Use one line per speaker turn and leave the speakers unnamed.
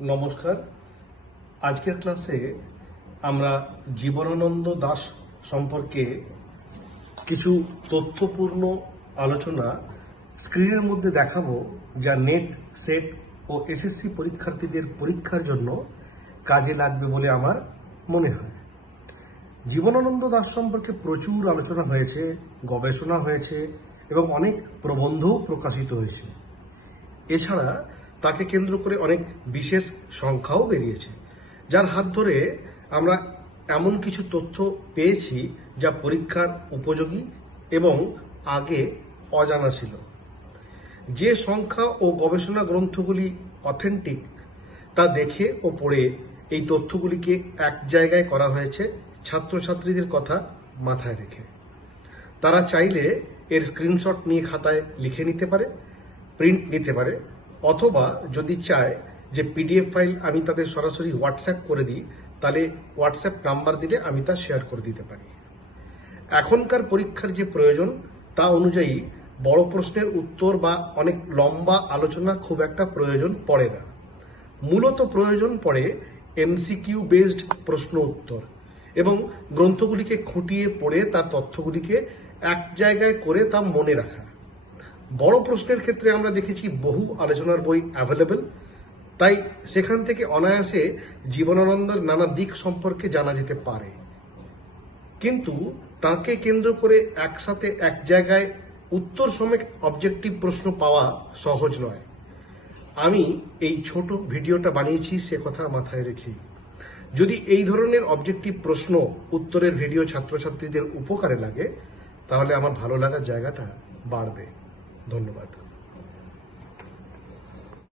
নমস্কার। আজকের ক্লাসে আমরা জীবনানন্দ দাস সম্পর্কে কিছু তথ্যপূর্ণ আলোচনা স্ক্রিনের মধ্যে দেখাবো যা নেট, সেট ও এসএসসি পরীক্ষার্থীদের পরীক্ষার জন্য কাজে লাগবে বলে আমার মনে হয়। জীবনানন্দ দাস সম্পর্কে প্রচুর আলোচনা হয়েছে, গবেষণা হয়েছে এবং অনেক প্রবন্ধও প্রকাশিত হয়েছে। এছাড়া তাকে কেন্দ্র করে অনেক বিশেষ সংখ্যাও বেরিয়েছে। যার হাত ধরে আমরা এমন কিছু তথ্য পেয়েছি যা পরীক্ষার উপযোগী এবং আগে অজানা ছিল। যে সংখ্যা ও গবেষণা গ্রন্থগুলি অথেন্টিক, তা দেখে ও পড়ে এই তথ্যগুলিকে এক জায়গায় করা হয়েছে ছাত্রছাত্রীদের কথা মাথায় রেখে। তারা চাইলে এর স্ক্রিনশট নিয়ে খাতায় লিখে নিতে পারে, প্রিন্ট নিতে পারে অথবা যদি চায় যে পিডিএফ ফাইল আমি তাদের সরাসরি হোয়াটসঅ্যাপ করে দিই, তাহলে হোয়াটসঅ্যাপ নাম্বার দিলে আমি তা শেয়ার করে দিতে পারি। এখনকার পরীক্ষার যে প্রয়োজন, তা অনুযায়ী বড় প্রশ্নের উত্তর বা অনেক লম্বা আলোচনা খুব একটা প্রয়োজন পড়ে না। মূলত প্রয়োজন পড়ে এমসিকিউ বেসড প্রশ্ন উত্তর এবং গ্রন্থগুলিকে খুঁটিয়ে পড়ে তার তথ্যগুলিকে এক জায়গায় করে তা মনে রাখা। বড় প্রশ্নের ক্ষেত্রে আমরা দেখেছি বহু আলোচনার বই অ্যাভেলেবেল তাই সেখান থেকে অনায়াসে জীবনানন্দের নানা দিক সম্পর্কে জানা যেতে পারে। কিন্তু তাকে কেন্দ্র করে একসাথে এক জায়গায় উত্তর সমেত অবজেক্টিভ প্রশ্ন পাওয়া সহজ নয়। আমি এই ছোট ভিডিওটা বানিয়েছি সে কথা মাথায় রেখে। যদি এই ধরনের অবজেক্টিভ প্রশ্ন উত্তরের ভিডিও ছাত্রছাত্রীদের উপকারে লাগে, তাহলে আমার ভালো লাগার জায়গাটা বাড়বে। ধন্যবাদ।